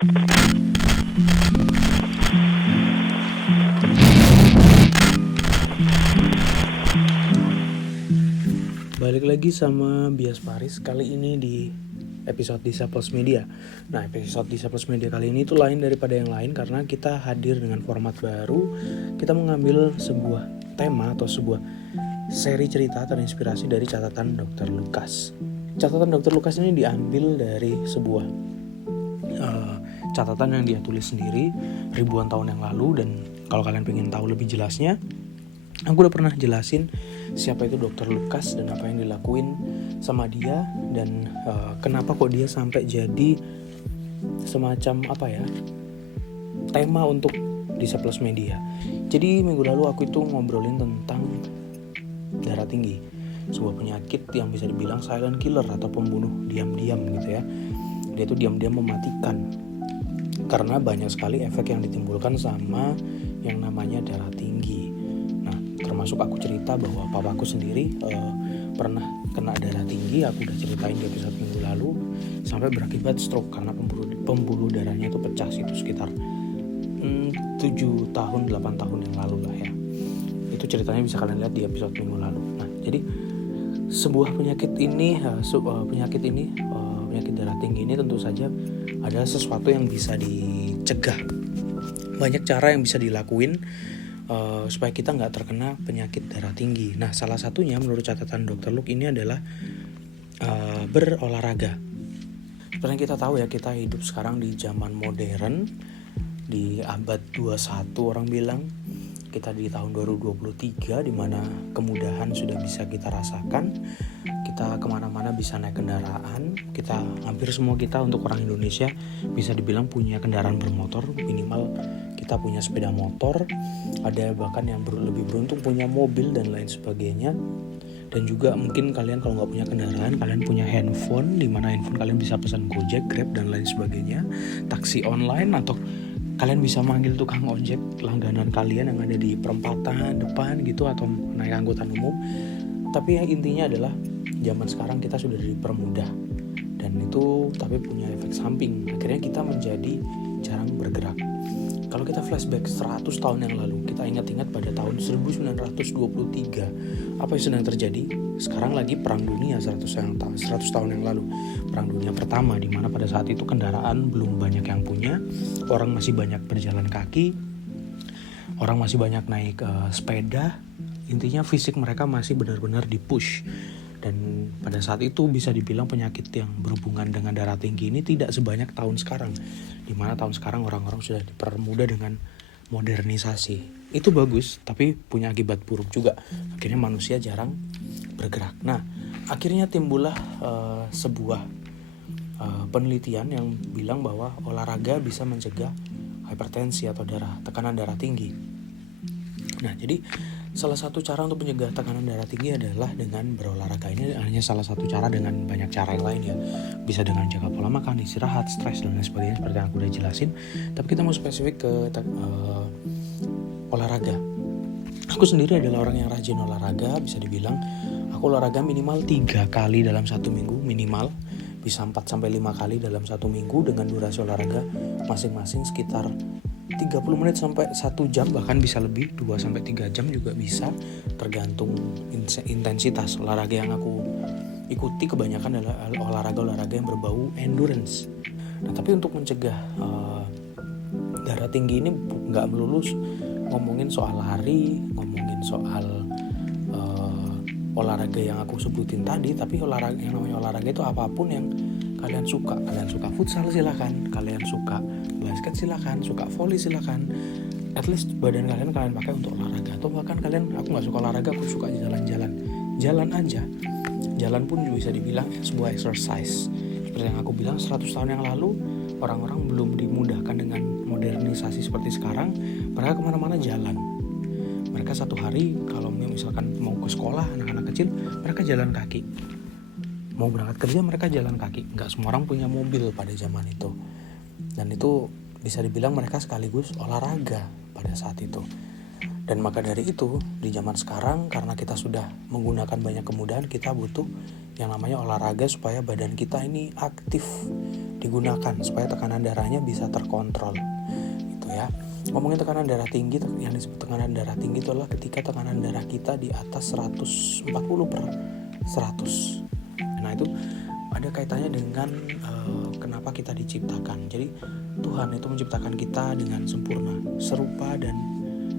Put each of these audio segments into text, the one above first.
Balik lagi sama Bias Paris, kali ini di episode Disa Plus Media. Nah, episode Disa Plus Media kali ini tuh lain daripada yang lain karena kita hadir dengan format baru. Kita mengambil sebuah tema atau sebuah seri cerita terinspirasi dari catatan Dr. Lukas. Catatan Dr. Lukas ini diambil dari sebuah catatan yang dia tulis sendiri ribuan tahun yang lalu. Dan kalau kalian pengen tahu lebih jelasnya, aku udah pernah jelasin siapa itu Dr. Lukas dan apa yang dilakuin sama dia, dan kenapa kok dia sampai jadi semacam tema untuk Disa Plus Media. Jadi minggu lalu aku itu ngobrolin tentang darah tinggi, sebuah penyakit yang bisa dibilang silent killer atau pembunuh diam-diam gitu ya. Dia tuh diam-diam mematikan karena banyak sekali efek yang ditimbulkan sama yang namanya darah tinggi. Nah, termasuk aku cerita bahwa papaku sendiri pernah kena darah tinggi. Aku udah ceritain di episode minggu lalu, sampai berakibat stroke karena pembuluh darahnya itu pecah situ sekitar 7 tahun 8 tahun yang lalu lah ya. Itu ceritanya bisa kalian lihat di episode minggu lalu. Nah, jadi sebuah penyakit darah tinggi ini tentu saja adalah sesuatu yang bisa dicegah. Banyak cara yang bisa dilakuin supaya kita nggak terkena penyakit darah tinggi. Nah, salah satunya menurut catatan Dr. Luke ini adalah berolahraga. Seperti yang kita tahu ya, kita hidup sekarang di zaman modern, di abad 21 orang bilang. Kita di tahun 2023 di mana kemudahan sudah bisa kita rasakan. Kita kemana-mana bisa naik kendaraan. Kita hampir semua kita untuk orang Indonesia bisa dibilang punya kendaraan bermotor. Minimal kita punya sepeda motor. Ada bahkan yang lebih beruntung punya mobil dan lain sebagainya. Dan juga mungkin kalian kalau nggak punya kendaraan, kalian punya handphone, di mana handphone kalian bisa pesan Gojek, Grab dan lain sebagainya, taksi online, atau kalian bisa manggil tukang ojek langganan kalian yang ada di perempatan depan gitu, atau naik angkutan umum. Tapi yang intinya adalah zaman sekarang kita sudah dipermudah, dan itu tapi punya efek samping. Akhirnya kita menjadi jarang bergerak. Kalau kita flashback 100 tahun yang lalu, kita ingat-ingat pada tahun 1923, apa yang sedang terjadi? Sekarang lagi perang dunia 100 tahun yang lalu. Perang dunia pertama, di mana pada saat itu kendaraan belum banyak yang punya, orang masih banyak berjalan kaki, orang masih banyak naik sepeda. Intinya fisik mereka masih benar-benar di-push. Dan pada saat itu bisa dibilang penyakit yang berhubungan dengan darah tinggi ini tidak sebanyak tahun sekarang, di mana tahun sekarang orang-orang sudah dipermudah dengan modernisasi. Itu bagus, tapi punya akibat buruk juga. Akhirnya manusia jarang bergerak. Nah, akhirnya timbullah sebuah penelitian yang bilang bahwa olahraga bisa mencegah hipertensi atau tekanan darah tinggi. Nah, jadi salah satu cara untuk mencegah tekanan darah tinggi adalah dengan berolahraga. Ini hanya salah satu cara, dengan banyak cara yang lain ya. Bisa dengan jaga pola makan, istirahat, stres dan lain sebagainya seperti yang aku udah jelasin. Tapi kita mau spesifik ke olahraga. Aku sendiri adalah orang yang rajin olahraga. Bisa dibilang aku olahraga minimal 3 kali dalam 1 minggu, minimal. Bisa 4-5 kali dalam 1 minggu dengan durasi olahraga masing-masing sekitar 30 menit sampai 1 jam, bahkan bisa lebih 2-3 jam juga bisa, tergantung intensitas olahraga yang aku ikuti. Kebanyakan adalah olahraga yang berbau endurance. Nah, tapi untuk mencegah darah tinggi ini nggak melulu ngomongin soal lari, ngomongin soal olahraga yang aku sebutin tadi, tapi olahraga yang namanya olahraga itu apapun yang kalian suka. Kalian suka futsal silakan, kalian suka basket silakan, suka volley silakan. At least badan kalian pakai untuk olahraga. Atau bahkan aku nggak suka olahraga, aku suka jalan aja. Jalan pun bisa dibilang sebuah exercise. Seperti yang aku bilang, 100 tahun yang lalu orang-orang belum dimudahkan dengan modernisasi seperti sekarang. Mereka kemana-mana jalan. Mereka satu hari kalau misalkan mau ke sekolah, anak-anak kecil, mereka jalan kaki. Mau berangkat kerja mereka jalan kaki. Nggak semua orang punya mobil pada zaman itu. Dan itu bisa dibilang mereka sekaligus olahraga pada saat itu. Dan maka dari itu di zaman sekarang, karena kita sudah menggunakan banyak kemudahan, kita butuh yang namanya olahraga supaya badan kita ini aktif digunakan, supaya tekanan darahnya bisa terkontrol gitu ya. Ngomongin tekanan darah tinggi, yang disebut tekanan darah tinggi itu adalah ketika tekanan darah kita di atas 140/100. Nah itu ada kaitannya dengan kenapa kita diciptakan. Jadi Tuhan itu menciptakan kita dengan sempurna, serupa dan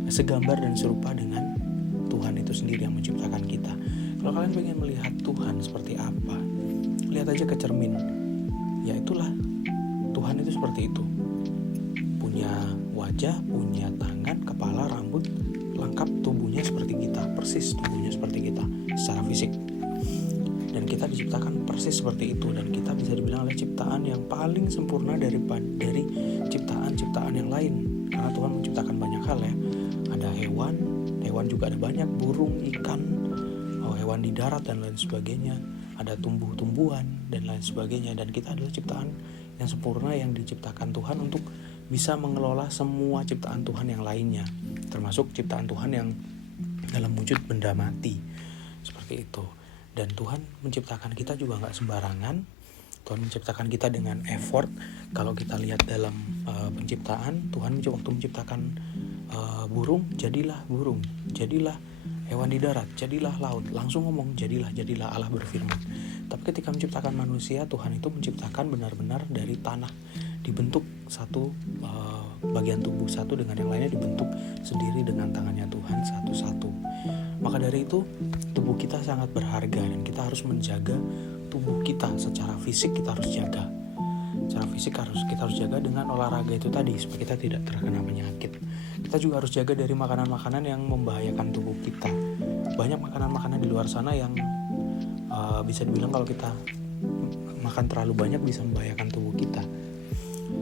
segambar dan serupa dengan Tuhan itu sendiri yang menciptakan kita. Kalau kalian pengen melihat Tuhan seperti apa, lihat aja ke cermin. Ya itulah, Tuhan itu seperti itu. Punya wajah, punya tangan, kepala, rambut, lengkap tubuhnya seperti kita, persis tubuhnya seperti kita secara fisik. Dan kita diciptakan persis seperti itu, dan kita bisa dibilang adalah ciptaan yang paling sempurna dari ciptaan-ciptaan yang lain. Karena Tuhan menciptakan banyak hal ya. Ada hewan juga ada banyak, burung, ikan, hewan di darat dan lain sebagainya. Ada tumbuh-tumbuhan dan lain sebagainya. Dan kita adalah ciptaan yang sempurna yang diciptakan Tuhan untuk bisa mengelola semua ciptaan Tuhan yang lainnya, termasuk ciptaan Tuhan yang dalam wujud benda mati seperti itu. Dan Tuhan menciptakan kita juga gak sembarangan. Tuhan menciptakan kita dengan effort. Kalau kita lihat dalam penciptaan, Tuhan waktu menciptakan burung, jadilah burung, jadilah hewan di darat, jadilah laut, langsung ngomong jadilah Allah berfirman. Tapi ketika menciptakan manusia, Tuhan itu menciptakan benar-benar dari tanah, dibentuk satu bagian tubuh satu dengan yang lainnya, dibentuk sendiri dengan tangannya Tuhan satu-satu. Maka dari itu tubuh kita sangat berharga, dan kita harus menjaga tubuh kita secara fisik. Kita harus jaga secara fisik, kita harus jaga dengan olahraga itu tadi, supaya kita tidak terkena penyakit. Kita juga harus jaga dari makanan-makanan yang membahayakan tubuh kita. Banyak makanan-makanan di luar sana yang bisa dibilang kalau kita makan terlalu banyak bisa membahayakan tubuh kita.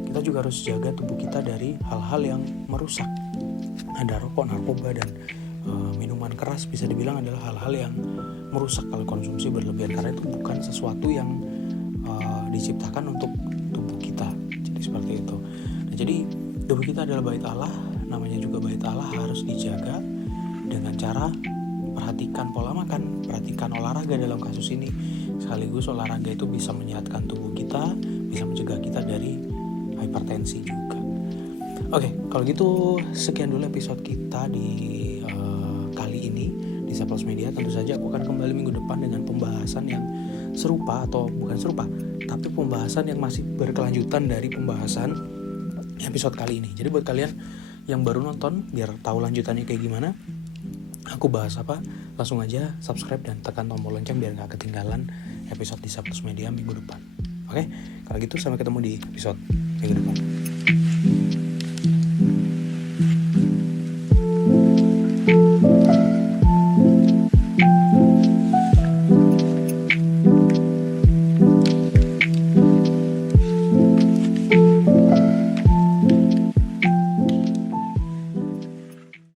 Kita juga harus jaga tubuh kita dari hal-hal yang merusak. Ada rokok, narkoba, dan minuman keras bisa dibilang adalah hal-hal yang merusak kalau konsumsi berlebihan, karena itu bukan sesuatu yang diciptakan untuk tubuh kita. Jadi seperti itu. Nah, jadi tubuh kita adalah bait Allah, namanya juga bait Allah, harus dijaga dengan cara perhatikan pola makan, perhatikan olahraga dalam kasus ini. Sekaligus olahraga itu bisa menyehatkan tubuh kita, bisa mencegah kita dari hipertensi juga. Oke, kalau gitu sekian dulu episode kita di kali ini di Saplos Media. Tentu saja aku akan kembali minggu depan dengan pembahasan yang serupa, atau bukan serupa, tapi pembahasan yang masih berkelanjutan dari pembahasan episode kali ini. Jadi buat kalian yang baru nonton, biar tahu lanjutannya kayak gimana, aku bahas apa, langsung aja subscribe dan tekan tombol lonceng biar gak ketinggalan episode di Saplos Media minggu depan. Oke, kalau gitu sampai ketemu di episode minggu depan.